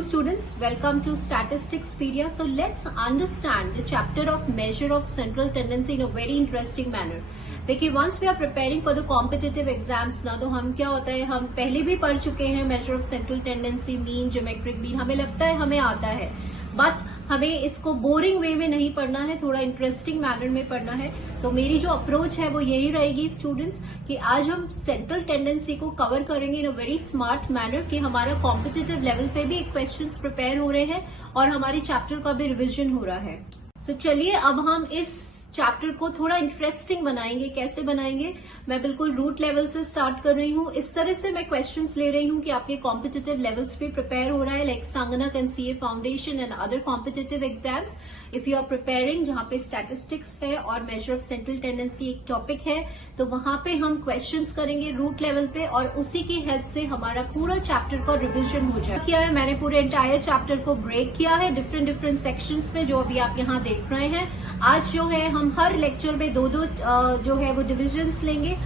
Hello students, welcome to Statisticspedia. So let's understand the chapter of measure of central tendency in a very interesting manner. देखिए, once we are preparing for the competitive exams ना, तो हम क्या होता है, हम पहले भी पढ़ चुके हैं measure of central tendency, mean, geometric mean, हमें लगता है हमें आता है, बट हमें इसको बोरिंग वे में नहीं पढ़ना है, थोड़ा इंटरेस्टिंग मैनर में पढ़ना है. तो मेरी जो अप्रोच है वो यही रहेगी स्टूडेंट्स कि आज हम सेंट्रल टेंडेंसी को कवर करेंगे इन अ वेरी स्मार्ट मैनर कि हमारा कॉम्पिटिटिव लेवल पे भी क्वेश्चंस प्रिपेयर हो रहे हैं और हमारे चैप्टर का भी रिविजन हो रहा है. सो चलिए अब हम इस चैप्टर को थोड़ा इंटरेस्टिंग बनाएंगे. कैसे बनाएंगे? मैं बिल्कुल रूट लेवल से स्टार्ट कर रही हूँ. इस तरह से मैं क्वेश्चंस ले रही हूँ कि आपके कॉम्पिटिटिव लेवल्स पे प्रिपेयर हो रहा है, लाइक संगणक and CA foundation and other competitive exams. If you are preparing, जहाँ पे स्टैटिस्टिक्स है और मेजर ऑफ सेंट्रल टेंडेंसी एक टॉपिक है, तो वहां पे हम क्वेश्चंस करेंगे रूट लेवल पे और उसी की हेल्प से हमारा पूरा चैप्टर का रिविजन हो जाए. क्या है, मैंने पूरे एंटायर चैप्टर को ब्रेक किया है डिफरेंट सेक्शंस में, जो अभी आप यहाँ देख रहे हैं. आज जो है हम हर लेक्चर में दो जो है वो डिविजन्स लेंगे.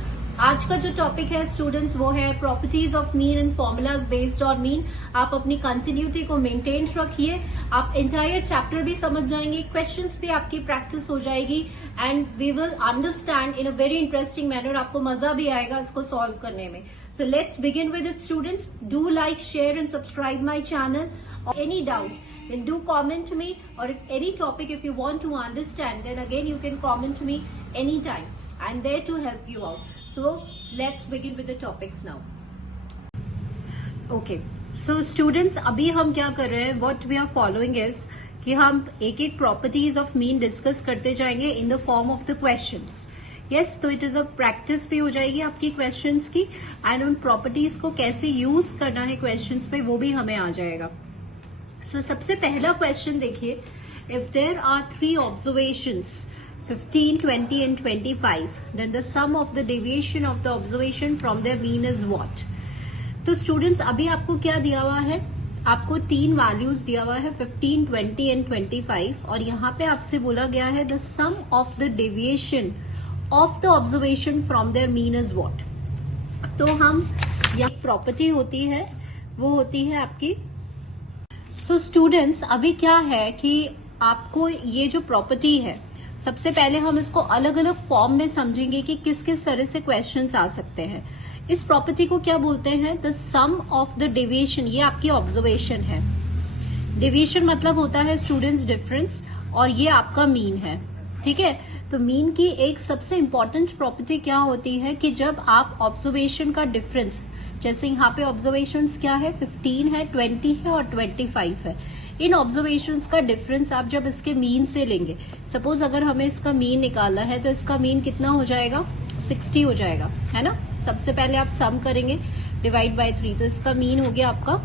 आज का जो टॉपिक है स्टूडेंट्स वो है properties of mean and formulas based on mean. आप अपनी कंटिन्यूटी को मेंटेन रखिए, आप एंटायर चैप्टर भी समझ जाएंगे, क्वेश्चंस भी आपकी प्रैक्टिस हो जाएगी and we will understand in a very interesting manner. आपको मजा भी आएगा इसको सॉल्व करने में. So let's begin with it students. Do like, share and subscribe my channel. Any doubt, then do comment to me, or if any topic if you want to understand, then again you can comment to me anytime. I'm there to help you out. So let's begin with the topics now. Okay, so students, अभी हम क्या कर रहे हैं, what we are following is कि हम एक properties of mean discuss करते जाएंगे in the form of the questions. Yes, तो it is a practice भी हो जाएगी आपकी questions की, and उन properties को कैसे use करना है questions पे वो भी हमें आ जाएगा. So, सबसे पहला क्वेश्चन देखिए, if there are three observations 15, 20 and 25, then the sum of the deviation of the observation from their mean is what? तो स्टूडेंट्स अभी आपको क्या दिया हुआ है, आपको तीन वैल्यूज दिया हुआ है 15, 20 and 25, और यहाँ पे आपसे बोला गया है the sum of the deviation of the observation from their mean is what? तो हम यहाँ प्रॉपर्टी होती है, वो होती है आपकी. सो स्टूडेंट्स अभी क्या है कि आपको ये जो प्रॉपर्टी है, सबसे पहले हम इसको अलग अलग फॉर्म में समझेंगे कि किस किस तरह से क्वेश्चंस आ सकते हैं. इस प्रॉपर्टी को क्या बोलते हैं? The sum of the deviation. ये आपकी ऑब्जर्वेशन है. डेविएशन मतलब होता है स्टूडेंट्स डिफरेंस, और ये आपका मीन है. ठीक है, तो मीन की एक सबसे इंपॉर्टेंट प्रॉपर्टी क्या होती है कि जब आप ऑब्जर्वेशन का डिफरेंस, जैसे यहाँ पे ऑब्जर्वेशंस क्या है, 15 है, 20 है और 25 है. इन ऑब्जर्वेशंस का डिफरेंस आप जब इसके मीन से लेंगे, सपोज अगर हमें इसका मीन निकालना है तो इसका मीन कितना हो जाएगा, 60 हो जाएगा, है ना. सबसे पहले आप सम करेंगे, डिवाइड बाय 3, तो इसका मीन हो गया आपका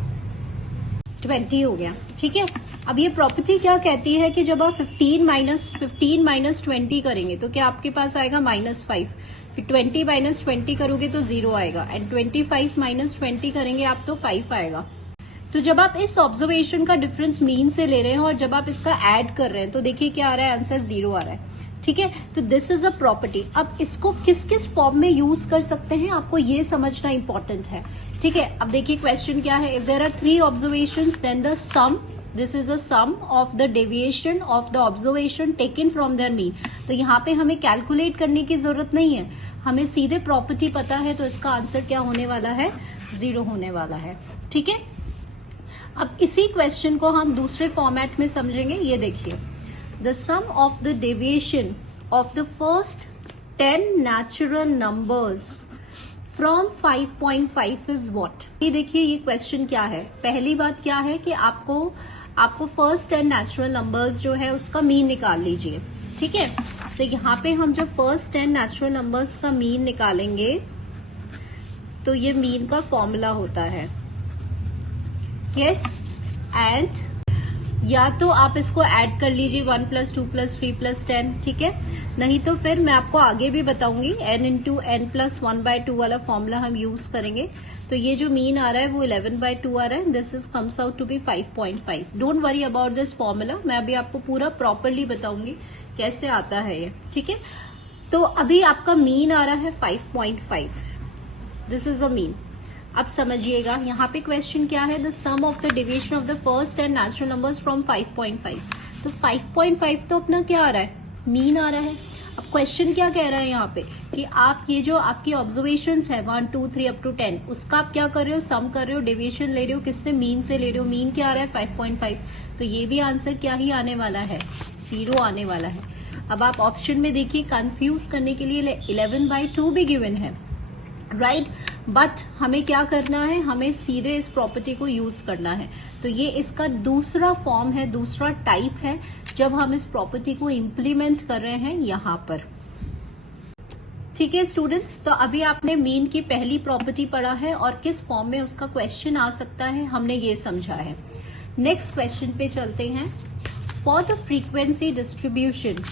20 हो गया. ठीक है, अब ये प्रॉपर्टी क्या कहती है कि जब आप 15 माइनस 20 करेंगे तो क्या आपके पास आएगा -5. फिर 20 माइनस 20 करोगे तो 0 आएगा, एंड 25 माइनस 20 करेंगे आप तो 5 आएगा. तो जब आप इस ऑब्जर्वेशन का डिफरेंस मीन से ले रहे हैं और जब आप इसका ऐड कर रहे हैं तो देखिए क्या आ रहा है, आंसर 0 आ रहा है. ठीक है, तो दिस इज अ प्रॉपर्टी. अब इसको किस किस फॉर्म में यूज कर सकते हैं आपको ये समझना इंपॉर्टेंट है. ठीक है, अब देखिए क्वेश्चन क्या है. If there are 3 observations then the sum, this is the sum of the deviation of the observation taken from their mean. तो यहाँ पे हमें कैलकुलेट करने की जरूरत नहीं है, हमें सीधे प्रॉपर्टी पता है, तो इसका आंसर क्या होने वाला है, 0 होने वाला है. ठीक है, अब इसी क्वेश्चन को हम दूसरे फॉर्मेट में समझेंगे. ये देखिए, the sum of the deviation of the first 10 natural numbers from 5.5 is what. ये देखिए ये क्वेश्चन क्या है. पहली बात क्या है कि आपको फर्स्ट 10 नेचुरल नंबर्स जो है उसका मीन निकाल लीजिए. ठीक है, तो यहाँ पे हम जब फर्स्ट 10 नेचुरल नंबर्स का मीन निकालेंगे तो ये मीन का फॉर्मूला होता है. यस, एंड या तो आप इसको ऐड कर लीजिए 1 + 2 + 3 + 10. ठीक है, नहीं तो फिर मैं आपको आगे भी बताऊंगी n × n + 1/2 वाला फॉर्मूला हम यूज करेंगे. तो ये जो मीन आ रहा है वो 11/2 आ रहा है. This is comes out to be 5.5. Don't worry about this formula, मैं अभी आपको पूरा प्रॉपरली बताऊंगी कैसे आता है ये. ठीक है, तो अभी आपका मीन आ रहा है 5.5. This is the mean. अब समझिएगा यहाँ पे क्वेश्चन क्या है, the sum of the deviation of the first and natural numbers from 5.5। तो 5.5 तो अपना क्या आ रहा है, मीन आ रहा है। अब क्वेश्चन क्या कह रहा है यहाँ पे कि आप ये जो आपकी ऑब्जर्वेशंस है 1 2 3 अप टू 10, उसका आप क्या कर रहे हो, सम कर रहे हो, डेविएशन ले रहे हो, किससे, मीन से ले रहे हो। मीन क्या आ रहा है 5.5, तो ये भी आंसर क्या ही आने वाला है, 0 आने वाला है। अब आप ऑप्शन में देखिए, कंफ्यूज करने के लिए 11/2 भी गिवन है, राइट, बट हमें क्या करना है, हमें सीधे इस प्रॉपर्टी को यूज करना है। तो ये इसका दूसरा फॉर्म है, दूसरा टाइप है, जब हम इस प्रॉपर्टी को इम्प्लीमेंट कर रहे हैं यहां पर। ठीक है स्टूडेंट्स, तो अभी आपने मीन की पहली प्रॉपर्टी पढ़ा है और किस फॉर्म में उसका क्वेश्चन आ सकता है हमने ये समझा है। नेक्स्ट क्वेश्चन पे चलते हैं। फॉर द फ्रीक्वेंसी डिस्ट्रीब्यूशन,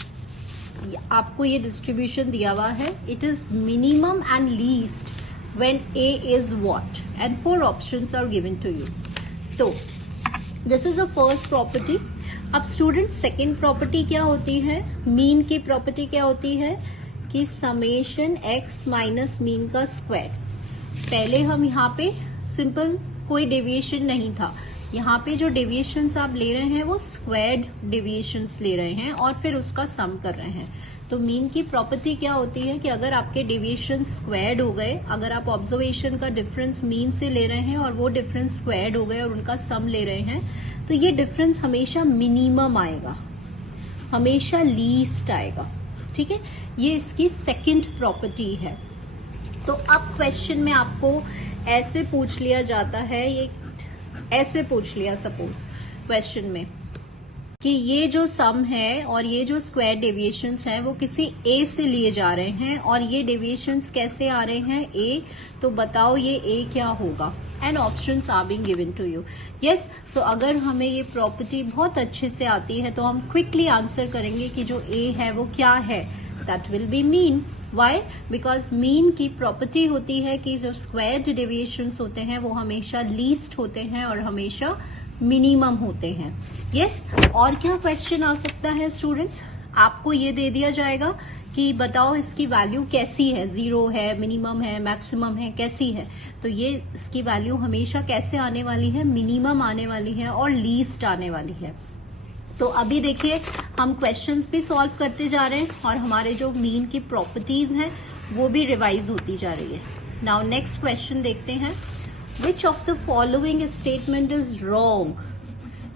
आपको ये डिस्ट्रीब्यूशन दिया हुआ है, it is minimum and least when A is what, and 4 options are given to you. तो this is the first property. अब स्टूडेंट सेकेंड प्रॉपर्टी क्या होती है, मीन की प्रॉपर्टी क्या होती है कि समेशन x माइनस मीन का स्क्वायर। पहले हम यहाँ पे सिंपल कोई डेविएशन नहीं था, यहाँ पे जो डेविएशंस आप ले रहे हैं वो स्क्वायर्ड डेविएशंस ले रहे हैं और फिर उसका सम कर रहे हैं। तो मीन की प्रॉपर्टी क्या होती है कि अगर आपके डेविएशन स्क्वायर्ड हो गए, अगर आप ऑब्जर्वेशन का डिफरेंस मीन से ले रहे हैं और वो डिफरेंस स्क्वायर्ड हो गए और उनका सम ले रहे हैं, तो ये डिफरेंस हमेशा मिनिमम आएगा, हमेशा लीस्ट आएगा। ठीक है, ये इसकी सेकंड प्रॉपर्टी है। तो अब क्वेश्चन में आपको ऐसे पूछ लिया जाता है, ये ऐसे पूछ लिया सपोज क्वेश्चन में कि ये जो सम है और ये जो स्क्वायर डेविएशंस हैं वो किसी ए से लिए जा रहे हैं और ये डेविएशंस कैसे आ रहे हैं, ए, तो बताओ ये ए क्या होगा, and options are being given to you. Yes, so अगर हमें ये प्रॉपर्टी बहुत अच्छे से आती है तो हम क्विकली आंसर करेंगे कि जो ए है वो क्या है, that will be mean. Why? Because mean की प्रॉपर्टी होती है कि जो स्क्वायर्ड डेविएशंस होते हैं वो हमेशा लीस्ट होते हैं और हमेशा मिनिमम होते हैं। यस, और क्या क्वेश्चन आ सकता है स्टूडेंट्स, आपको ये दे दिया जाएगा कि बताओ इसकी वैल्यू कैसी है, 0 है, मिनिमम है, मैक्सिमम है, कैसी है। तो ये इसकी वैल्यू हमेशा कैसे आने वाली है, मिनिमम आने वाली है और लीस्ट आने वाली है। तो अभी देखिए हम क्वेश्चंस भी सॉल्व करते जा रहे हैं और हमारे जो मीन की प्रॉपर्टीज हैं वो भी रिवाइज होती जा रही है। नाउ नेक्स्ट क्वेश्चन देखते हैं। Which of the following statement is wrong?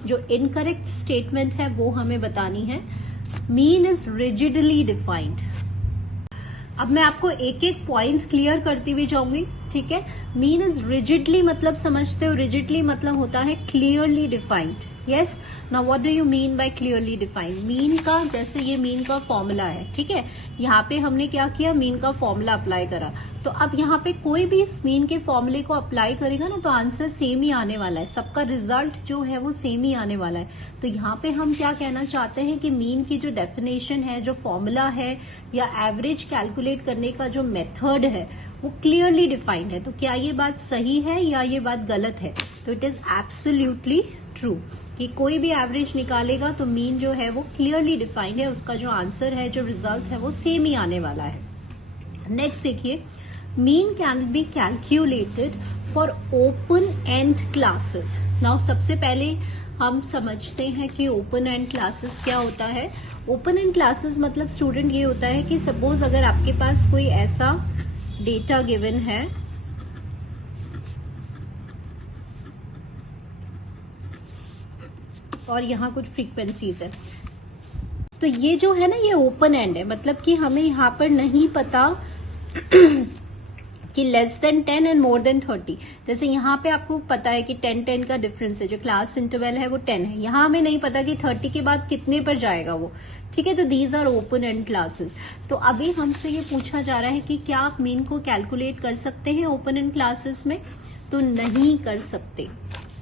जो इनकरेक्ट स्टेटमेंट है वो हमें बतानी है। Mean is rigidly defined. अब मैं आपको एक एक पॉइंट क्लियर करती हुई जाऊंगी, ठीक है। मीन इज रिजिडली मतलब समझते हो, रिजिडली मतलब होता है clearly defined. Yes, now what do you mean by clearly defined? Mean का, जैसे ये मीन का फॉर्मूला है, ठीक है, यहाँ पे हमने क्या किया, मीन का फॉर्मूला अप्लाई करा। तो अब यहाँ पे कोई भी इस मीन के फॉर्मूले को अप्लाई करेगा ना तो आंसर सेम ही आने वाला है, सबका रिजल्ट जो है वो सेम ही आने वाला है। तो यहाँ पे हम क्या कहना चाहते हैं कि मीन की जो डेफिनेशन है, जो फॉर्मूला है या एवरेज कैलकुलेट करने का जो मेथड है वो क्लियरली डिफाइंड है। तो क्या ये बात सही है या ये बात गलत है? तो इट इज एब्सोल्युटली ट्रू कि कोई भी एवरेज निकालेगा तो मीन जो है वो क्लियरली डिफाइंड है, उसका जो आंसर है, जो रिजल्ट है वो सेम ही आने वाला है। नेक्स्ट देखिए, mean can be calculated for open end classes. Now सबसे पहले हम समझते हैं कि ओपन एंड क्लासेस क्या होता है। ओपन एंड क्लासेस मतलब स्टूडेंट ये होता है कि सपोज अगर आपके पास कोई ऐसा डेटा गिवन है, और यहाँ कुछ फ्रीक्वेंसीज है, तो ये जो है ना ये ओपन एंड है, मतलब कि हमें यहाँ पर नहीं पता कि less than 10 and more than 30। जैसे यहाँ पे आपको पता है कि 10-10 का डिफरेंस है, जो क्लास इंटरवल है वो 10 है, यहाँ हमें नहीं पता कि 30 के बाद कितने पर जाएगा वो, ठीक है। तो these are open end classes. तो अभी हमसे ये पूछा जा रहा है कि क्या आप मीन को कैलकुलेट कर सकते हैं ओपन एंड क्लासेस में? तो नहीं कर सकते।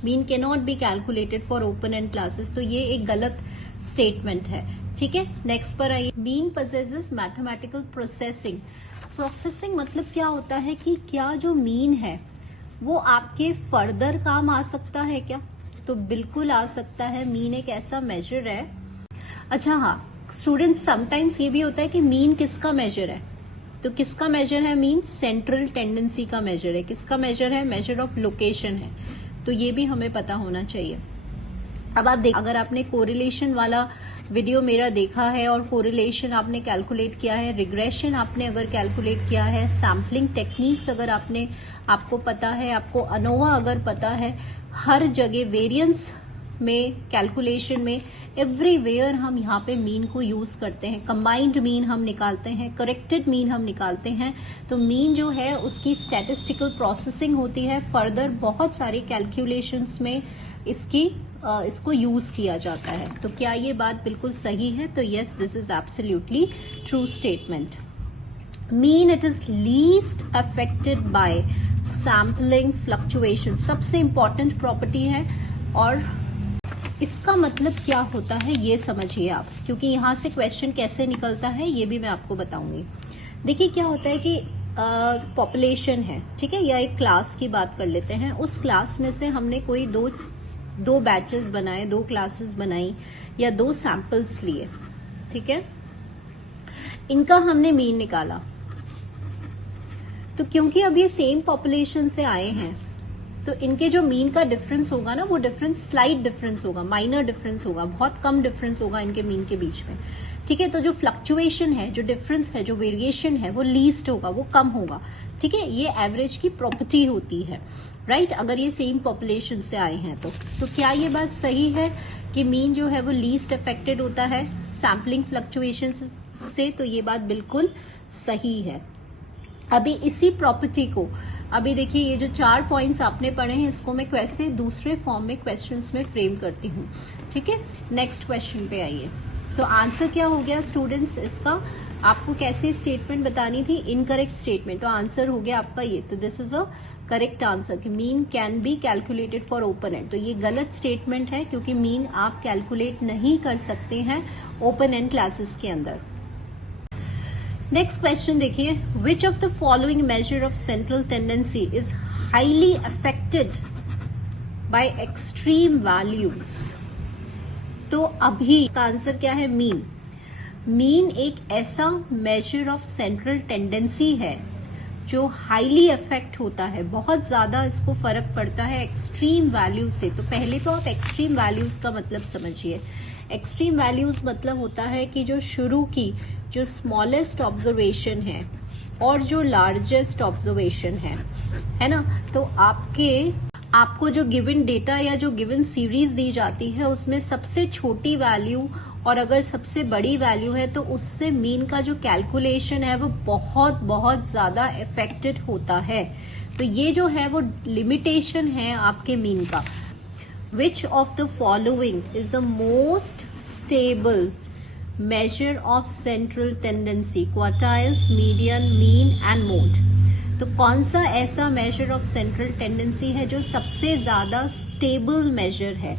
Mean can not be calculated for open end classes, तो ये एक गलत स्टेटमेंट है, ठीक है। नेक्स्ट पर आइए। Mean possesses mathematical processing. Processing मतलब क्या होता है कि क्या जो मीन है वो आपके फर्दर काम आ सकता है क्या? तो बिल्कुल आ सकता है। मीन एक ऐसा मेजर है। अच्छा हाँ स्टूडेंट्स, समटाइम्स ये भी होता है कि मीन किसका मेजर है? तो किसका मेजर है मीन? सेंट्रल टेंडेंसी का मेजर है। किसका मेजर है? मेजर ऑफ लोकेशन है। तो ये भी हमें पता होना चाहिए। अब आप देख, अगर आपने कोरिलेशन वाला वीडियो मेरा देखा है और कोरिलेशन आपने कैलकुलेट किया है, रिग्रेशन आपने अगर कैलकुलेट किया है, सैम्पलिंग टेक्निक्स अगर आपको पता है, आपको अनोवा अगर पता है, हर जगह वेरिएंस में, कैलकुलेशन में, एवरीवेयर हम यहाँ पे मीन को यूज करते हैं। कंबाइंड मीन हम निकालते हैं, करेक्टेड मीन हम निकालते हैं। तो मीन जो है उसकी स्टैटिस्टिकल प्रोसेसिंग होती है। फर्दर बहुत सारे कैलकुलेशंस में इसको यूज किया जाता है। तो क्या ये बात बिल्कुल सही है? तो yes, this is absolutely true statement. Mean it is least affected by sampling fluctuation, सबसे इंपॉर्टेंट प्रॉपर्टी है। और इसका मतलब क्या होता है ये समझिए आप, क्योंकि यहां से क्वेश्चन कैसे निकलता है ये भी मैं आपको बताऊंगी। देखिए क्या होता है कि पॉपुलेशन है, ठीक है, या एक क्लास की बात कर लेते हैं। उस क्लास में से हमने कोई दो बैचेस बनाए, 2 क्लासेस बनाई या 2 सैंपल्स लिए, ठीक है, इनका हमने मीन निकाला। तो क्योंकि अब ये सेम पॉपुलेशन से आए हैं तो इनके जो मीन का डिफरेंस होगा ना, वो डिफरेंस स्लाइट डिफरेंस होगा, माइनर डिफरेंस होगा, बहुत कम डिफरेंस होगा इनके मीन के बीच में, ठीक है। तो जो फ्लक्चुएशन है, जो डिफरेंस है, जो वेरिएशन है, वो लीस्ट होगा, वो कम होगा, ठीक है। ये एवरेज की प्रॉपर्टी होती है, राइट, अगर ये सेम पॉपुलेशन से आए हैं तो क्या ये बात सही है कि मीन जो है वो लीस्ट अफेक्टेड होता है सैम्पलिंग फ्लक्चुएशन से? तो ये बात बिल्कुल सही है। अभी इसी प्रॉपर्टी को, अभी देखिए ये जो 4 पॉइंट्स आपने पढ़े हैं, इसको मैं कैसे दूसरे फॉर्म में क्वेश्चंस में फ्रेम करती हूँ, ठीक है। नेक्स्ट क्वेश्चन पे आइए। तो आंसर क्या हो गया स्टूडेंट्स इसका? आपको कैसे स्टेटमेंट बतानी थी? Incorrect statement. तो आंसर हो गया आपका ये। तो this is a correct answer कि mean can be calculated for open end. तो ये गलत स्टेटमेंट है, क्योंकि मीन आप कैलकुलेट नहीं कर सकते हैं ओपन एंड क्लासेस के अंदर। नेक्स्ट क्वेश्चन देखिए, which of the following major of central tendency is highly affected by extreme values? तो अभी इसका आंसर क्या है? मीन। मीन एक ऐसा मेजर ऑफ सेंट्रल टेंडेंसी है जो हाईली अफेक्ट होता है, बहुत ज्यादा इसको फर्क पड़ता है एक्सट्रीम वैल्यूज से। तो पहले तो आप एक्सट्रीम वैल्यूज का मतलब समझिए। एक्सट्रीम वैल्यूज मतलब होता है कि जो शुरू की जो स्मॉलेस्ट ऑब्जर्वेशन है और जो लार्जेस्ट ऑब्जर्वेशन है ना, तो आपको जो गिवन डेटा या जो गिवन सीरीज दी जाती है उसमें सबसे छोटी वैल्यू और अगर सबसे बड़ी वैल्यू है तो उससे मीन का जो कैलकुलेशन है वो बहुत बहुत ज्यादा इफेक्टेड होता है। तो ये जो है वो लिमिटेशन है आपके मीन का। Which of the following is the most stable measure of central tendency? Quartiles, median, mean and mode. तो कौन सा ऐसा मेजर ऑफ सेंट्रल टेंडेंसी है जो सबसे ज्यादा स्टेबल मेजर है?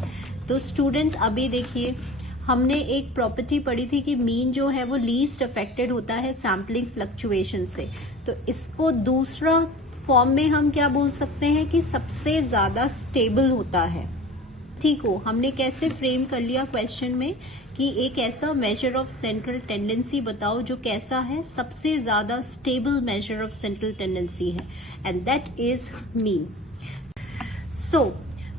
तो स्टूडेंट्स अभी देखिए, हमने एक प्रॉपर्टी पढ़ी थी कि मीन जो है वो लीस्ट अफेक्टेड होता है सैम्पलिंग फ्लक्चुएशन से। तो इसको दूसरा फॉर्म में हम क्या बोल सकते हैं कि सबसे ज्यादा स्टेबल होता है, ठीक हो। हमने कैसे फ्रेम कर लिया क्वेश्चन में कि एक ऐसा मेजर ऑफ सेंट्रल टेंडेंसी बताओ जो कैसा है, सबसे ज्यादा stable major of central tendency है, एंड दैट इज मीन। सो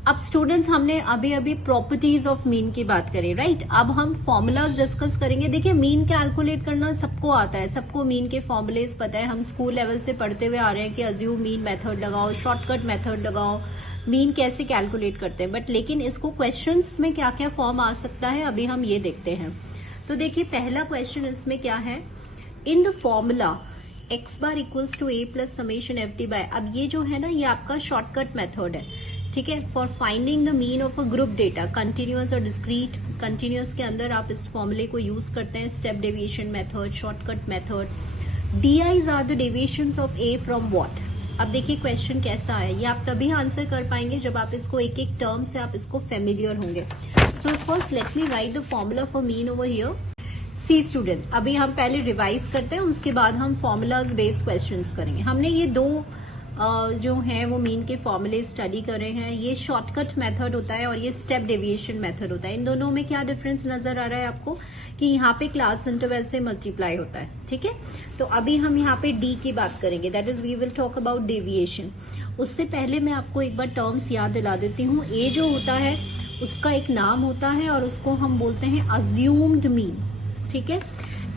अब स्टूडेंट्स हमने अभी प्रॉपर्टीज ऑफ मीन की बात करी, राइट। अब हम फॉर्मूलाज डिस्कस करेंगे। देखिए मीन कैलकुलेट करना सबको आता है, सबको मीन के फॉर्मूलेज पता है। हम स्कूल लेवल से पढ़ते हुए आ रहे हैं कि अज्यूम मीन मेथड लगाओ, शॉर्टकट मेथड लगाओ, मीन कैसे कैलकुलेट करते हैं। बट लेकिन इसको क्वेश्चंस में क्या क्या फॉर्म आ सकता है अभी हम ये देखते हैं। तो देखिए पहला क्वेश्चन इसमें क्या है, in the formula x bar equals to a plus summation F D by. अब ये जो है ना, ये आपका शॉर्टकट मेथड है, ठीक है, for finding the mean of a group data, continuous और डिस्क्रीट। कंटिन्यूअस के अंदर आप इस फॉर्मूले को यूज करते हैं, step deviation method, shortcut method. DIs are the deviations of a from what. अब देखिए क्वेश्चन कैसा है, ये आप तभी आंसर कर पाएंगे जब आप इसको एक एक टर्म से आप इसको फेमिलियर होंगे। So first let me write the formula for mean over here. See students, अभी हम पहले रिवाइज करते हैं, उसके बाद हम फॉर्मूलाज बेस्ड क्वेश्चंस करेंगे। हमने ये दो जो हैं वो मीन के फॉर्मूले स्टडी कर रहे हैं। ये शॉर्टकट मेथड होता है और ये स्टेप डेविएशन मेथड होता है। इन दोनों में क्या डिफरेंस नजर आ रहा है आपको कि यहाँ पे क्लास इंटरवल से मल्टीप्लाई होता है, ठीक है। तो अभी हम यहाँ पे डी की बात करेंगे, that is we will talk about deviation. उससे पहले मैं आपको एक बार टर्म्स याद दिला देती हूँ। ए जो होता है उसका एक नाम होता है और उसको हम बोलते हैं अज्यूम्ड मीन, ठीक है।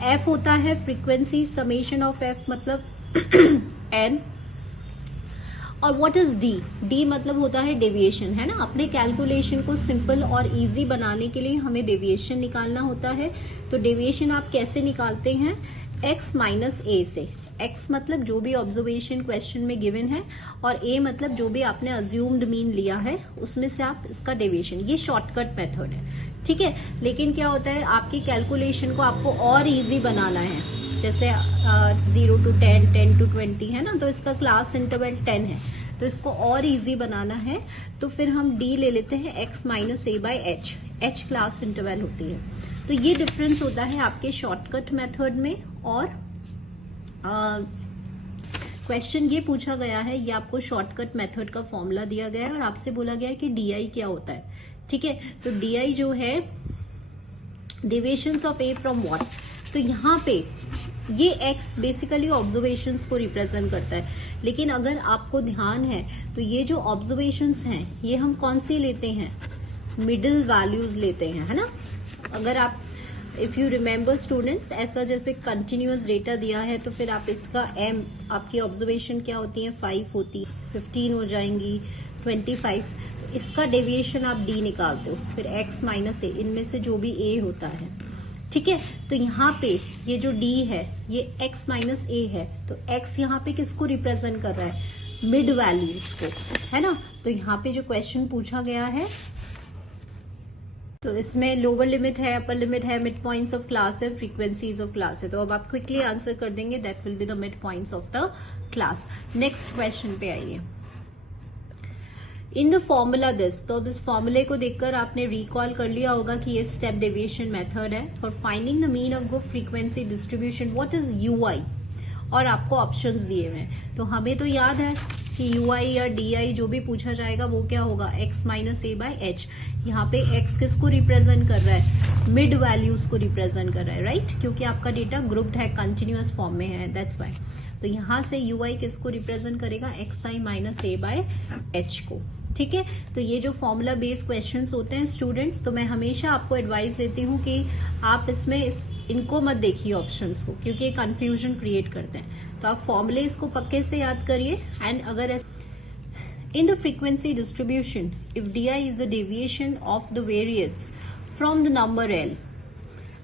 एफ होता है फ्रीक्वेंसी समेशन ऑफ एफ मतलब एन। और व्हाट इज डी? डी मतलब होता है डेविएशन, है ना। अपने कैलकुलेशन को सिंपल और इजी बनाने के लिए हमें डेविएशन निकालना होता है। तो डेविएशन आप कैसे निकालते हैं? x माइनस ए से। x मतलब जो भी ऑब्जर्वेशन क्वेश्चन में गिवन है और a मतलब जो भी आपने अज्यूम्ड मीन लिया है उसमें से आप इसका डेविएशन, ये शॉर्टकट मेथड है, ठीक है। लेकिन क्या होता है आपकी कैलकुलेशन को आपको और इजी बनाना है, जैसे 0 to 10, 10 to 20 है ना, तो इसका क्लास इंटरवल 10 है, तो इसको और इजी बनाना है तो फिर हम d ले लेते हैं x minus A by H. H class interval होती है। तो ये डिफरेंस होता है आपके शॉर्टकट मेथड में और क्वेश्चन ये पूछा गया है, ये आपको शॉर्टकट मेथड का फॉर्मूला दिया गया है और आपसे बोला गया है कि डी क्या होता है, ठीक है। तो डी जो है deviations of A from what, तो यहाँ पे ये x बेसिकली ऑब्जर्वेशंस को रिप्रेजेंट करता है। लेकिन अगर आपको ध्यान है तो ये जो ऑब्जर्वेशंस हैं ये हम कौन सी लेते हैं? मिडिल वैल्यूज लेते हैं, है ना। अगर आप इफ यू रिमेम्बर स्टूडेंट्स, ऐसा जैसे कंटिन्यूअस डेटा दिया है तो फिर आप इसका m, आपकी ऑब्जर्वेशन क्या होती है? 5 होती, 15 हो जाएंगी, 25। तो इसका डेविएशन आप d निकालते हो, फिर x माइनस ए, इनमें से जो भी a होता है, ठीक है। तो यहाँ पे ये जो d है ये x माइनस ए है, तो x यहाँ पे किसको रिप्रेजेंट कर रहा है? मिड वैल्यूज को, है ना। तो यहाँ पे जो क्वेश्चन पूछा गया है तो इसमें लोअर लिमिट है, अपर लिमिट है, मिड पॉइंट्स ऑफ क्लास है, फ्रीक्वेंसीज ऑफ क्लास है। तो अब आप क्विकली आंसर कर देंगे, that will be the mid points of the class. Next question पे आइए। इन द फॉर्मूला दिस, तो अब इस फॉर्मूले को देखकर आपने रिकॉल कर लिया होगा कि ये स्टेप डेविएशन मेथड है for finding the mean of frequency distribution. What is UI? और आपको ऑप्शंस दिए हुए हैं। तो हमें तो याद है कि यूआई या डीआई जो भी पूछा जाएगा वो क्या होगा? x minus A by H. यहाँ पे x किसको रिप्रेजेंट कर रहा है? मिड वैल्यूज को रिप्रेजेंट कर रहा है, राइट, क्योंकि आपका डेटा ग्रुप्ड है, कंटिन्यूअस फॉर्म में है, दैट्स वाई। तो यहाँ से यूआई किसको रिप्रेजेंट करेगा? xi minus A by H को, ठीक है। तो ये जो फॉर्मूला बेस्ड क्वेश्चंस होते हैं स्टूडेंट्स, तो मैं हमेशा आपको एडवाइस देती हूँ कि आप इसमें इनको मत देखिए ऑप्शंस को, क्योंकि कंफ्यूजन क्रिएट करते हैं। तो आप फॉर्मूले इसको पक्के से याद करिए। एंड अगर in the frequency distribution if D I is the deviation of the variates from the number L.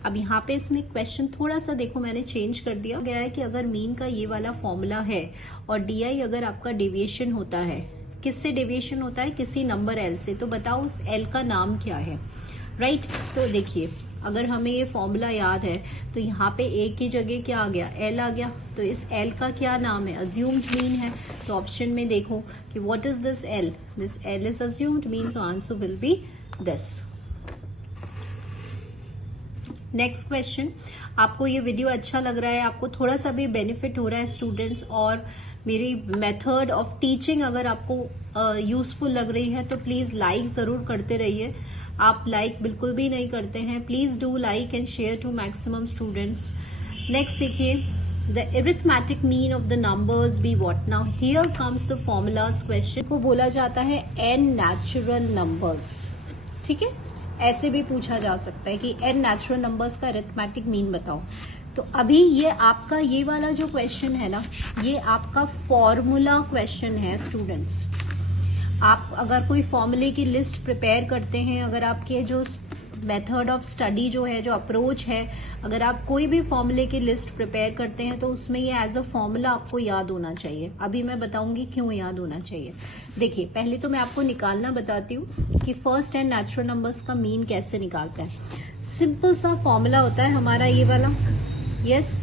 अब यहाँ पे इसमें क्वेश्चन थोड़ा सा देखो मैंने चेंज कर दिया गया है कि अगर मीन का ये वाला फॉर्मूला है और डी आई अगर आपका डेविएशन होता है, किससे डेविएशन होता है? किसी नंबर एल से, तो बताओ उस एल का नाम क्या है, राइट। तो देखिए अगर हमें ये फॉर्मूला याद है तो यहाँ पे ए की जगह क्या आ गया? एल आ गया। तो इस एल का क्या नाम है? अज्यूम्ड मीन है। तो ऑप्शन में देखो कि what is this L? This L is assumed mean, so answer will B this. Next question. आपको ये वीडियो अच्छा लग रहा है, आपको थोड़ा सा भी बेनिफिट हो रहा है स्टूडेंट्स, और मेरी मेथड ऑफ टीचिंग अगर आपको यूजफुल लग रही है तो प्लीज लाइक जरूर करते रहिए। आप लाइक बिल्कुल भी नहीं करते हैं, please do like and share to maximum students. Next देखिए, the arithmetic mean of the numbers be what? Now here comes the formulas question को बोला जाता है एन नेचुरल नंबर्स, ठीक है। ऐसे भी पूछा जा सकता है कि एन नेचुरल नंबर्स का अरिथमेटिक मीन बताओ। तो अभी ये आपका ये वाला जो क्वेश्चन है ना, ये आपका फॉर्मूला क्वेश्चन है स्टूडेंट्स। आप अगर कोई फॉर्मूले की लिस्ट प्रिपेयर करते हैं, अगर आपके जो मेथड ऑफ स्टडी जो है, जो अप्रोच है, अगर आप कोई भी फॉर्मूले की लिस्ट प्रिपेयर करते हैं तो उसमें ये एज अ फॉर्मूला आपको याद होना चाहिए। अभी मैं बताऊंगी क्यों याद होना चाहिए। देखिए पहले तो मैं आपको निकालना बताती हूँ कि फर्स्ट एंड नेचुरल नंबर्स का मीन कैसे निकालते हैं। सिंपल सा फॉर्मूला होता है हमारा ये वाला, यस।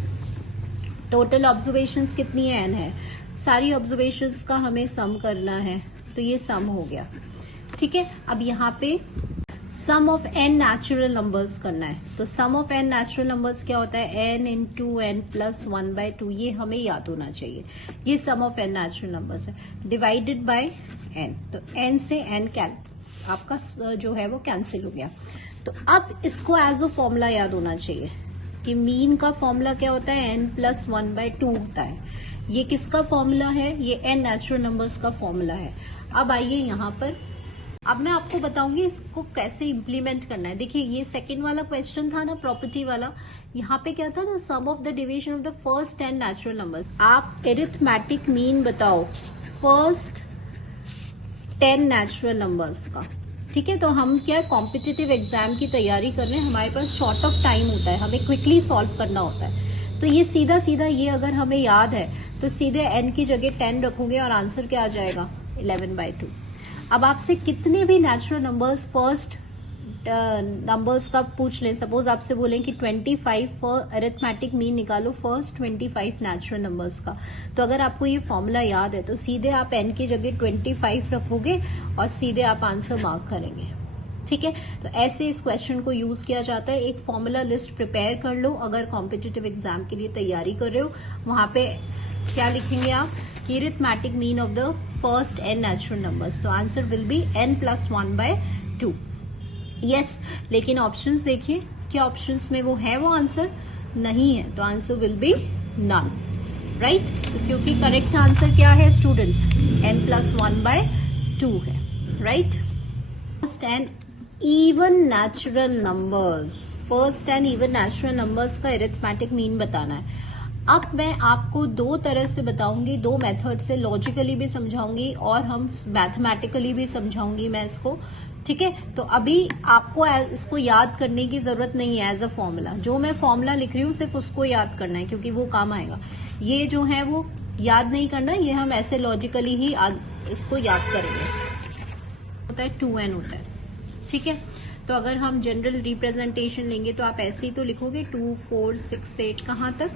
टोटल ऑब्जर्वेशंस कितनी है? एन है। सारी ऑब्जर्वेशंस का हमें सम करना है, तो ये सम हो गया, ठीक है। अब यहाँ पे सम ऑफ एन नेचुरल नंबर्स करना है। तो सम ऑफ एन नेचुरल नंबर्स क्या होता है, एन इंटू एन प्लस 1/2, ये हमें याद होना चाहिए। ये सम ऑफ एन नेचुरल नंबर्स है, डिवाइडेड बाय एन। तो एन से एन आपका जो है वो कैंसिल हो गया। तो अब इसको एज अ फॉर्मूला याद होना चाहिए कि मीन का फॉर्मूला क्या होता है, एन प्लस 1/2 होता है। ये किसका फॉर्मूला है, ये एन नेचुरल नंबर्स का फॉर्मूला है। अब आइए यहाँ पर, अब मैं आपको बताऊंगी इसको कैसे इंप्लीमेंट करना है। देखिए ये सेकंड वाला क्वेश्चन था ना, प्रॉपर्टी वाला, यहाँ पे क्या था ना, sum of the division of the first 10 natural numbers. आप एरिथमेटिक मीन बताओ फर्स्ट 10 नेचुरल नंबर्स का, ठीक है। तो हम क्या कॉम्पिटिटिव एग्जाम की तैयारी कर रहे हैं, हमारे पास शॉर्ट ऑफ टाइम होता है, हमें क्विकली सॉल्व करना होता है। तो ये सीधा सीधा ये अगर हमें याद है तो सीधे n की जगह 10 रखोगे और आंसर क्या आ जाएगा, 11/2। अब आपसे कितने भी नेचुरल नंबर्स फर्स्ट नंबर्स का पूछ लें, सपोज आपसे बोलें कि 25 फॉर अरिथमेटिक मीन निकालो फर्स्ट 25 नेचुरल नंबर्स का, तो अगर आपको ये फॉर्मूला याद है तो सीधे आप n की जगह 25 रखोगे और सीधे आप आंसर मार्क करेंगे, ठीक है। तो ऐसे इस क्वेश्चन को यूज किया जाता है। एक फॉर्मूला लिस्ट प्रिपेयर कर लो अगर कॉम्पिटिटिव एग्जाम के लिए तैयारी कर रहे हो। वहां पे क्या लिखेंगे आप, arithmetic mean of the first n natural numbers, तो answer will be n plus 1/2। Yes, लेकिन ऑप्शंस देखिए, क्या ऑप्शंस में वो है, वो आंसर नहीं है, तो answer will be none, right. तो क्योंकि करेक्ट आंसर क्या है स्टूडेंट्स, n प्लस 1/2 है, right. First and even natural numbers, first and even natural numbers का अरिथमेटिक मीन बताना है। अब मैं आपको दो तरह से बताऊंगी, दो मेथड से, लॉजिकली भी समझाऊंगी और हम मैथमेटिकली भी समझाऊंगी मैं इसको, ठीक है। तो अभी आपको इसको याद करने की जरूरत नहीं है एज अ फॉर्मूला, जो मैं फॉर्मूला लिख रही हूँ सिर्फ उसको याद करना है क्योंकि वो काम आएगा। ये जो है वो याद नहीं करना, ये हम ऐसे लॉजिकली ही इसको याद करेंगे। होता है 2n होता है, ठीक है। तो अगर हम जनरल रिप्रेजेंटेशन लेंगे तो आप ऐसे ही तो लिखोगे 2 4 6 8 कहां तक,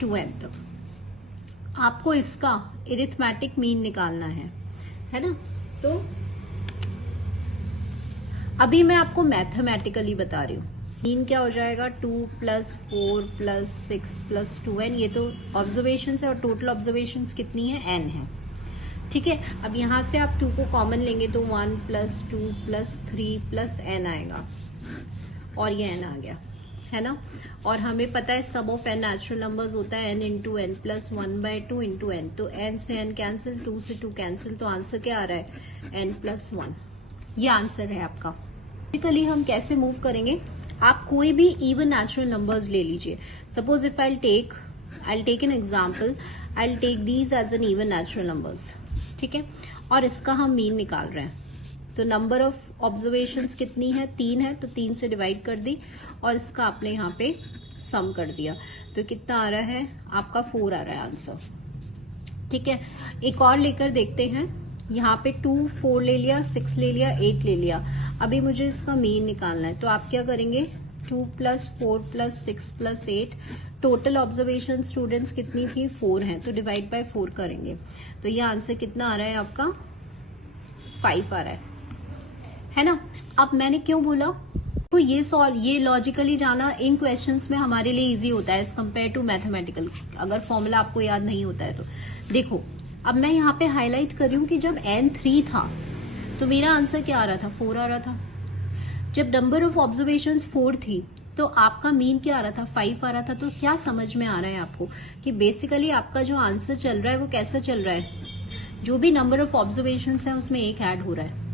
2n तक। आपको इसका अरिथमेटिक मीन निकालना है ना। तो अभी मैं आपको मैथमेटिकली बता रही हूँ। मीन क्या हो जाएगा, 2 + 4 + 6 + 2n। ये तो ऑब्जर्वेशन है और टोटल ऑब्जर्वेशन कितनी है, n है, ठीक है। अब यहां से आप 2 को कॉमन लेंगे तो 1 + 2 + 3 + n आएगा और ये n आ गया, है ना। और हमें पता है sum of n natural numbers होता है n into n plus 1/2 into n। तो n से n कैंसिल, 2 से 2 कैंसिल, तो आंसर क्या आ रहा है, n + 1। ये आंसर है आपका। बेसिकली हम कैसे मूव करेंगे, आप कोई भी इवन नेचुरल नंबर्स ले लीजिए। Suppose if I take an example, I take these as an even natural numbers, ठीक है। और इसका हम मीन निकाल रहे हैं। तो नंबर ऑफ ऑब्जर्वेशंस कितनी है, 3 है, तो 3 से डिवाइड कर दी और इसका आपने यहाँ पे सम कर दिया। तो कितना आ रहा है आपका, 4 आ रहा है आंसर, ठीक है। एक और लेकर देखते हैं। यहाँ पे 2 4 ले लिया, 6 ले लिया, 8 ले लिया। अभी मुझे इसका मीन निकालना है, तो आप क्या करेंगे, 2 + 4 + 6 + 8। टोटल ऑब्जर्वेशन स्टूडेंट्स कितनी थी, 4 है, तो डिवाइड बाय 4 करेंगे। तो ये आंसर कितना आ रहा है आपका, 5 आ रहा है ना। अब मैंने क्यों बोला, तो ये लॉजिकली जाना इन क्वेश्चंस में हमारे लिए इजी होता है एज कम्पेयर टू मैथमेटिकल, अगर फॉर्मूला आपको याद नहीं होता है तो। देखो अब मैं यहाँ पे हाईलाइट कर रही हूँ कि जब n 3 था तो मेरा आंसर क्या आ रहा था, 4 आ रहा था। जब नंबर ऑफ ऑब्जर्वेशंस 4 थी तो आपका मीन क्या आ रहा था, 5 आ रहा था। तो क्या समझ में आ रहा है आपको कि बेसिकली आपका जो आंसर चल रहा है वो कैसा चल रहा है, जो भी नंबर ऑफ ऑब्जर्वेशंस है उसमें एक ऐड हो रहा है,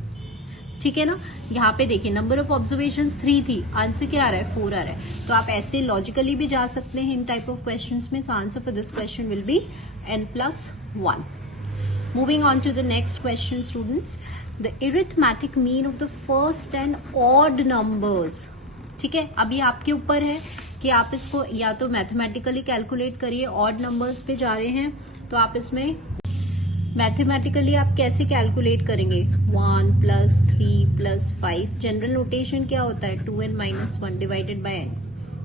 ठीक है ना। यहाँ पे देखिए नंबर ऑफ ऑब्जर्वेशंस 3 थी, आंसर क्या आ रहा है, 4 आ रहा है। तो आप ऐसे लॉजिकली भी जा सकते हैं इन टाइप ऑफ क्वेश्चंस में। So answer for this question will be n + 1। Moving on to the next question students, the arithmetic mean of the first and odd numbers, ठीक है। अभी आपके ऊपर है कि आप इसको या तो मैथमेटिकली कैलकुलेट करिए, ऑड नंबर्स पे जा रहे हैं तो आप इसमें मैथमेटिकली आप कैसे कैलकुलेट करेंगे, 1 + 3 + 5। जनरल नोटेशन क्या होता है, 2n - 1 डिवाइडेड बाय n।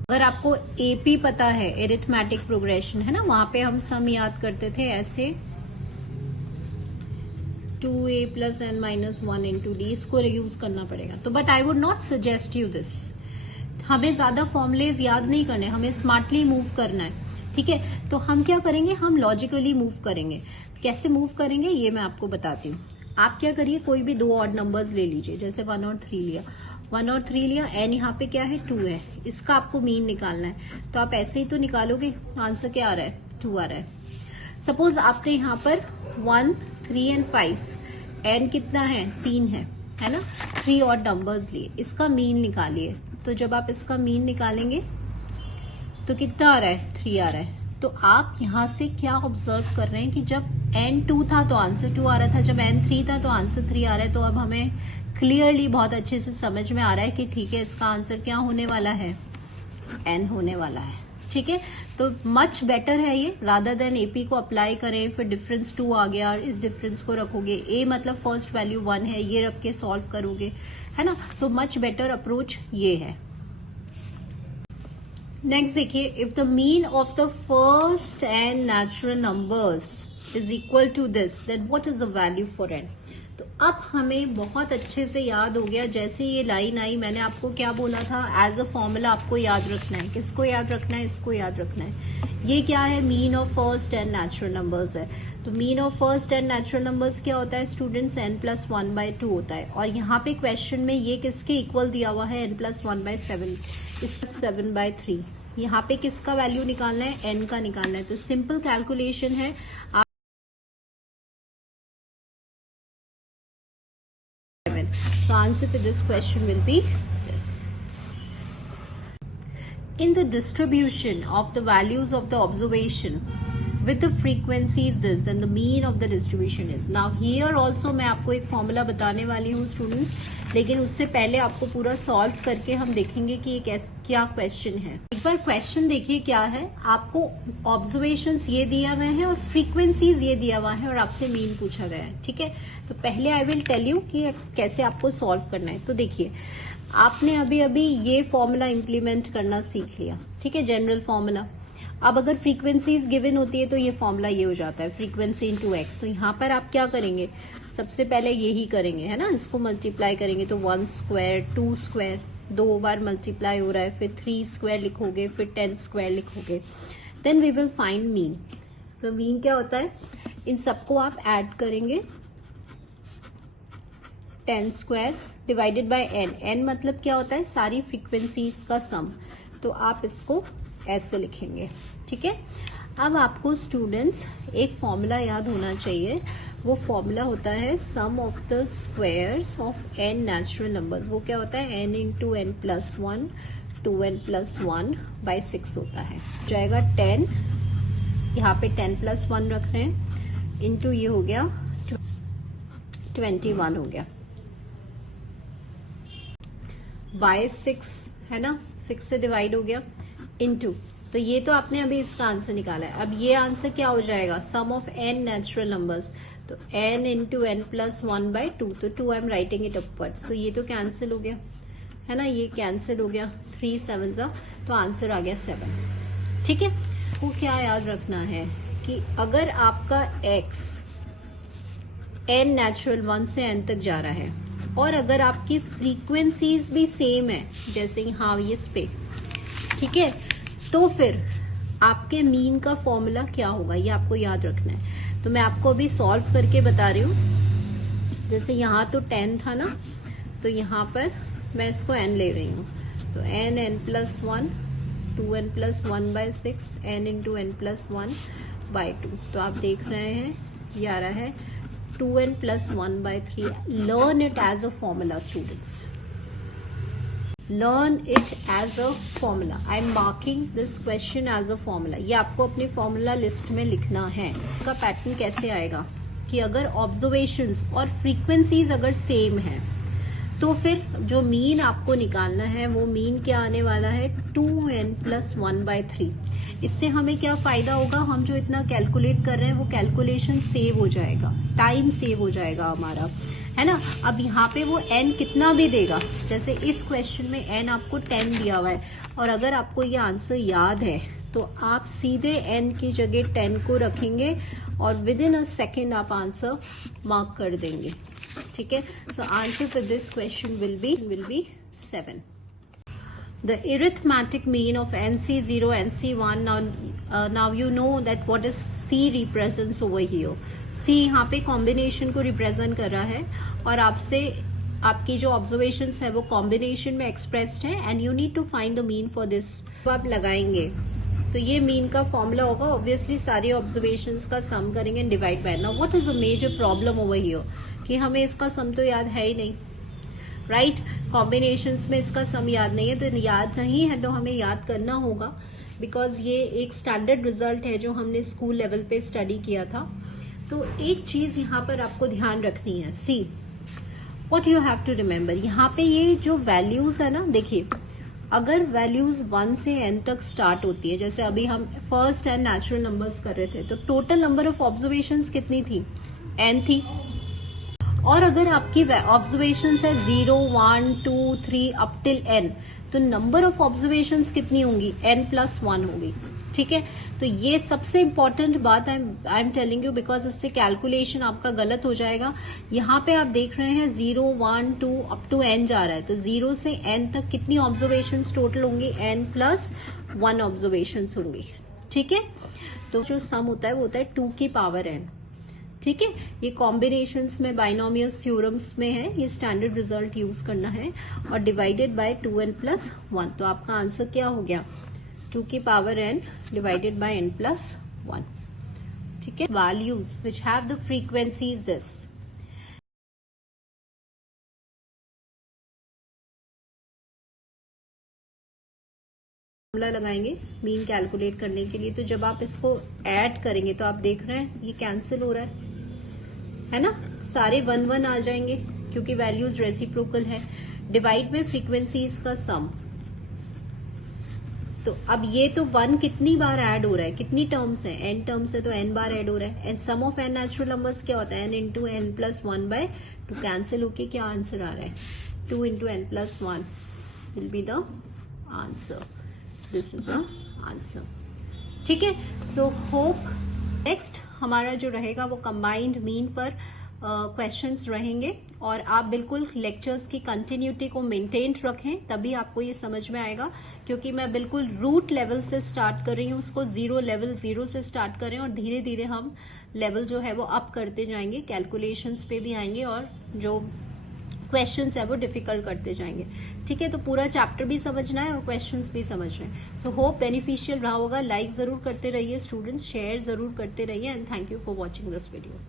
अगर आपको एपी पता है, एरिथमेटिक प्रोग्रेशन, है ना, वहां पे हम सम याद करते थे ऐसे, 2a plus n minus 1 into D, इसको यूज करना पड़ेगा। तो but I would not suggest you this. हमें ज्यादा फॉर्मुलेज याद नहीं करने, हमें स्मार्टली मूव करना है, ठीक है। तो हम क्या करेंगे, हम लॉजिकली मूव करेंगे। कैसे मूव करेंगे ये मैं आपको बताती हूँ। आप क्या करिए, कोई भी 2 ऑड नंबर्स ले लीजिए, जैसे 1 और 3 लिया, 1 और 3 लिया, n यहाँ पे क्या है 2 है, इसका आपको मीन निकालना है। तो आप ऐसे ही तो निकालोगे, आंसर क्या आ रहा है 2 आ रहा है। सपोज आपने यहाँ पर 1, 3 एंड 5, n कितना है 3 है ना, 3 ऑड नंबर्स लिए, इसका मीन निकालिए। तो जब आप इसका मीन निकालेंगे तो कितना आ रहा है 3 आ रहा है। तो आप यहाँ से क्या ऑब्जर्व कर रहे हैं कि जब n 2 था तो आंसर 2 आ रहा था, जब n 3 था तो आंसर 3 आ रहा है। तो अब हमें क्लियरली बहुत अच्छे से समझ में आ रहा है कि ठीक है, इसका आंसर क्या होने वाला है, n होने वाला है, ठीक है। तो मच बेटर है ये, रादर देन एपी को अप्लाई करें फिर डिफरेंस 2 आ गया, इस डिफरेंस को रखोगे, a मतलब फर्स्ट वैल्यू 1 है, ये रख के सॉल्व करोगे, है ना। सो मच बेटर अप्रोच ये है। नेक्स्ट देखिए, if the mean of the first N natural numbers is equal to this, then what is the value for N. तो अब हमें बहुत अच्छे से याद हो गया, जैसे ये लाइन आई मैंने आपको क्या बोला था, एज अ फॉर्मूला आपको याद रखना है। किसको याद रखना है, इसको याद रखना है। ये क्या है, mean of first N natural numbers है। तो mean of first N natural numbers क्या होता है स्टूडेंट्स, n प्लस 1/2 होता है। और यहाँ पे क्वेश्चन में ये किसके इक्वल दिया हुआ है, n प्लस 1/7, इसका 7/3। यहाँ पे किसका वैल्यू निकालना है, n का निकालना है। तो सिंपल कैलकुलेशन है, so answer for this question will be this. In the distribution of the values of the observation with the frequencies this, then the mean of the distribution is. Now here also मैं आपको एक formula बताने वाली हूँ students, लेकिन उससे पहले आपको पूरा सॉल्व करके हम देखेंगे कि ये क्या क्वेश्चन है। एक बार क्वेश्चन देखिए क्या है, आपको ऑब्जर्वेशंस ये दिया हुआ है और फ्रीक्वेंसीज ये दिया हुआ है और आपसे मीन पूछा गया है, ठीक है। तो पहले आई विल टेल यू कि कैसे आपको सॉल्व करना है। तो देखिए, आपने अभी अभी ये फॉर्मूला इंप्लीमेंट करना सीख लिया, ठीक है, जनरल फॉर्मूला। अब अगर फ्रीक्वेंसीज गिवन होती है तो ये फॉर्मूला ये हो जाता है, फ्रीक्वेंसी इंटू एक्स। तो यहाँ पर आप क्या करेंगे, सबसे पहले यही करेंगे, है ना, इसको मल्टीप्लाई करेंगे। तो 1 स्क्वायर 2 स्क्वायर 2 बार मल्टीप्लाई हो रहा है, फिर 3 स्क्वायर लिखोगे, फिर 10 स्क्वायर लिखोगे, then we will find mean. तो मीन क्या होता है, इन सबको आप ऐड करेंगे, 10 square divided by n। n मतलब क्या होता है, सारी फ्रीक्वेंसीज का सम। तो आप इसको ऐसे लिखेंगे, ठीक है। अब आपको स्टूडेंट्स एक फॉर्मूला याद होना चाहिए, वो फॉर्मूला होता है sum of the squares of n natural numbers. वो क्या होता है, n into n plus 1 2n plus 1/6 होता है। जाएगा 10, यहाँ पे 10 प्लस 1 रख रहे हैं, इंटू ये हो गया 21 हो गया, बाय 6 है ना, 6 से डिवाइड हो गया, इनटू। तो ये तो आपने अभी इसका आंसर निकाला है। अब ये आंसर क्या हो जाएगा, सम ऑफ n नेचुरल नंबर्स। तो n इंटू n प्लस 1/2, तो 2 I am writing it upwards. तो ये तो कैंसिल हो गया, है ना, ये कैंसिल हो गया, 3 7 तो आंसर आ गया 7, ठीक है। वो क्या याद रखना है कि अगर आपका x n नेचुरल 1 से n तक जा रहा है और अगर आपकी फ्रीक्वेंसीज भी सेम है, जैसे हाँ ये इस पे, ठीक है, तो फिर आपके मीन का फॉर्मूला क्या होगा, ये आपको याद रखना है। तो मैं आपको अभी सॉल्व करके बता रही हूँ। जैसे यहाँ तो 10 था ना, तो यहाँ पर मैं इसको n ले रही हूँ। तो n plus 1 2n plus 1/6 n into n plus 1/2। तो आप देख रहे हैं ये आ रहा है 2n plus 1/3। Learn it as a formula students, learn it as a formula. I am marking this question as a formula. ये आपको अपनी फॉर्मूला लिस्ट में लिखना है। इसका पैटर्न कैसे आएगा कि अगर ऑब्जर्वेशंस और फ्रीक्वेंसीज अगर सेम है तो फिर जो मीन आपको निकालना है वो मीन क्या आने वाला है, 2n प्लस 1/3। इससे हमें क्या फायदा होगा, हम जो इतना कैलकुलेट कर रहे हैं वो कैलकुलेशन सेव हो जाएगा, टाइम सेव हो जाएगा हमारा, है ना। अब यहाँ पे वो n कितना भी देगा, जैसे इस क्वेश्चन में n आपको 10 दिया हुआ है और अगर आपको ये आंसर याद है तो आप सीधे n की जगह 10 को रखेंगे और विद इन अ सेकेंड आप आंसर मार्क कर देंगे. ठीक है. So answer for this question will be 7. The arithmetic mean of NC0, NC1. Now you know that what is C represents over here. C यहाँ पे कॉम्बिनेशन को represent कर रहा है और आपसे आपकी जो ऑब्जर्वेशंस है वो कॉम्बिनेशन में एक्सप्रेस्ड है and you need to find the mean for this. तो आप लगाएंगे तो ये मीन का फॉर्मूला होगा. ऑब्वियसली सारी ऑब्जर्वेशंस का सम करेंगे and divide by. Now what is the major problem over here कि हमें इसका सम तो याद है ही नहीं. राइट कॉम्बिनेशंस में इसका सम याद नहीं है. तो याद नहीं है तो हमें याद करना होगा बिकॉज ये एक स्टैंडर्ड रिजल्ट है जो हमने स्कूल लेवल पे स्टडी किया था. तो एक चीज यहाँ पर आपको ध्यान रखनी है. See what you have to remember. यहाँ पे ये जो वैल्यूज है ना, देखिए अगर वैल्यूज 1 से n तक स्टार्ट होती है, जैसे अभी हम फर्स्ट एंड नेचुरल नंबर्स कर रहे थे, तो टोटल नंबर ऑफ ऑब्जर्वेशंस कितनी थी? n थी. और अगर आपकी ऑब्जर्वेशंस है 0, 1, 2, 3 अप टिल n, तो नंबर ऑफ ऑब्जर्वेशंस कितनी होंगी? n+1 होगी. ठीक है. तो ये सबसे इंपॉर्टेंट बात I am telling you because इससे कैलकुलेशन आपका गलत हो जाएगा. यहाँ पे आप देख रहे हैं 0, 1, 2 अप टू n जा रहा है, तो 0 से n तक कितनी ऑब्जर्वेशंस टोटल होंगी? n+1 ऑब्जर्वेशंस होंगी. ठीक है. तो जो सम होता है वो होता है 2 की पावर n. ठीक है. ये कॉम्बिनेशंस में बाइनोमियल्स थ्योरम्स में है, ये स्टैंडर्ड रिजल्ट यूज करना है और डिवाइडेड बाय 2n+1. तो आपका आंसर क्या हो गया? 2 की power n divided by n+1. ठीक है. Values which have the frequencies this. Formula लगाएंगे मीन कैलकुलेट करने के लिए. तो जब आप इसको ऐड करेंगे तो आप देख रहे हैं ये कैंसिल हो रहा है ना. सारे 1 1 आ जाएंगे क्योंकि वैल्यूज रेसिप्रोकल है. डिवाइड में फ्रीक्वेंसीज का सम. तो अब ये तो 1 कितनी बार ऐड हो रहा है? कितनी टर्म्स है? n टर्म्स है तो n बार ऐड हो रहा है. And sum of n natural numbers क्या होता है? n into n+1/2. कैंसिल होके क्या आंसर आ रहा है? 2 into n+1 will be the answer. This is the answer. ठीक है. सो होप नेक्स्ट हमारा जो रहेगा वो कंबाइंड मीन पर क्वेश्चंस रहेंगे और आप बिल्कुल लेक्चर्स की कंटिन्यूटी को मेंटेन रखें, तभी आपको ये समझ में आएगा. क्योंकि मैं बिल्कुल रूट लेवल से स्टार्ट कर रही हूँ, उसको लेवल 0 से स्टार्ट कर रहे हैं और धीरे धीरे हम लेवल जो है वो अप करते जाएंगे, कैलकुलेशंस पे भी आएंगे और जो क्वेश्चंस है वो डिफिकल्ट करते जाएंगे. ठीक है. तो पूरा चैप्टर भी समझना है और क्वेश्चंस भी समझना है. सो होप बेनिफिशियल रहा होगा. लाइक जरूर करते रहिए स्टूडेंट्स, शेयर जरूर करते रहिए and thank you for watching this video.